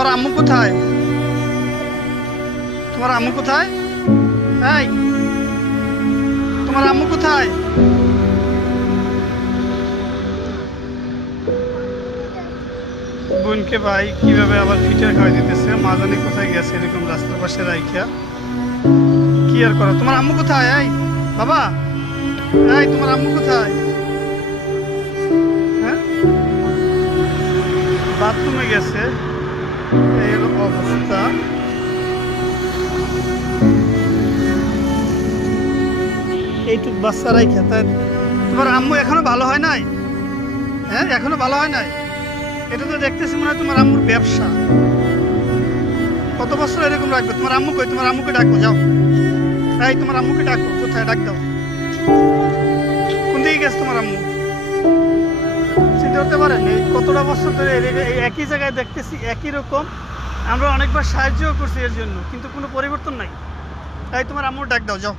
তোমার আম্মু কোথায়? তোমার আম্মু কোথায়? এই তোমার আম্মু কোথায়? বোনকে ভাই কিভাবে আবার ফিটার খাওয়াই দিতেছে, মা জানি কোথায় গেছে এরকম রাস্তার পাশে রাইখা। কি আর করো? তোমার আম্মু কোথায়? এই বাবা, এই তোমার আম্মু কোথায়? হ্যাঁ, বাথরুমে গেছে। এই হলো অবস্থা। এইটুক বাচ্চারাই খেতে। তোমার আম্মু এখনো ভালো হয় নাই? হ্যাঁ, এখনো ভালো হয় নাই? এটা তো দেখতেছি মনে হয় তোমার আম্মুর ব্যবসা। কত বছর এরকম রাখবে? তোমার আম্মু কই? তোমার আম্মুকে ডাকো, যাও। এই তোমার আম্মুকে ডাকো, কোথায়? ডাক দাও। কোন দিকে গেছে তোমার আম্মু? চিন্তা করতে পারেন এই কতটা বছর ধরে এই একই জায়গায় দেখতেছি, একই রকম। আমরা অনেকবার সাহায্যও করছি এর জন্য, কিন্তু কোনো পরিবর্তন নাই। এই তোমার আম্মুর ডাক দাও, যাও।